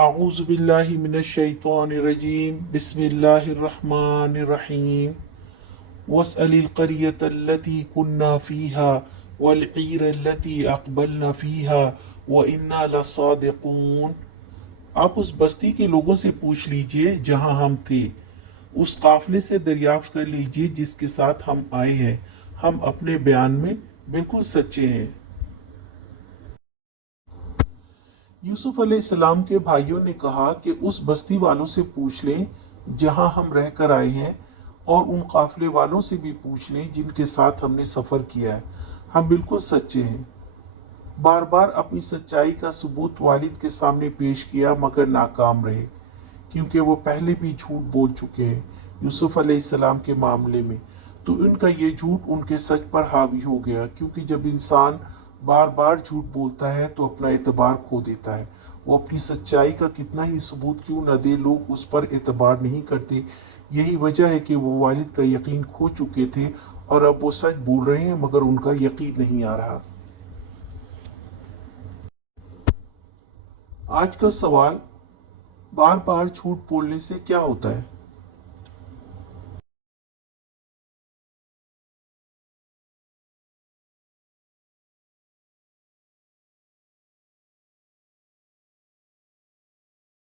أعوذ بالله من الشيطان الرجيم بسم الله الرحمن الرحيم واسأل القرية التي كنا فيها والعير التي أقبلنا فيها وإنا لصادقون۔ آپ اس بستی کے لوگوں سے پوچھ لیجئے جہاں ہم تھے، اس قافلے سے دریافت کر لیجئے جس کے ساتھ ہم آئے ہیں، ہم اپنے بیان میں بالکل سچے ہیں۔ یوسف علیہ السلام کے بھائیوں نے کہا کہ اس بستی والوں سے پوچھ لیں جہاں ہم رہ کر آئے ہیں، اور ان قافلے والوں سے بھی پوچھ لیں جن کے ساتھ ہم نے سفر کیا ہے، ہم بالکل سچے ہیں۔ بار بار اپنی سچائی کا ثبوت والد کے سامنے پیش کیا مگر ناکام رہے، کیونکہ وہ پہلے بھی جھوٹ بول چکے ہیں یوسف علیہ السلام کے معاملے میں۔ تو ان کا یہ جھوٹ ان کے سچ پر حاوی ہو گیا، کیونکہ جب انسان بار بار جھوٹ بولتا ہے تو اپنا اعتبار کھو دیتا ہے۔ وہ اپنی سچائی کا کتنا ہی ثبوت کیوں نہ دے، لوگ اس پر اعتبار نہیں کرتے۔ یہی وجہ ہے کہ وہ والد کا یقین کھو چکے تھے اور اب وہ سچ بول رہے ہیں مگر ان کا یقین نہیں آ رہا۔ آج کا سوال، بار بار جھوٹ بولنے سے کیا ہوتا ہے؟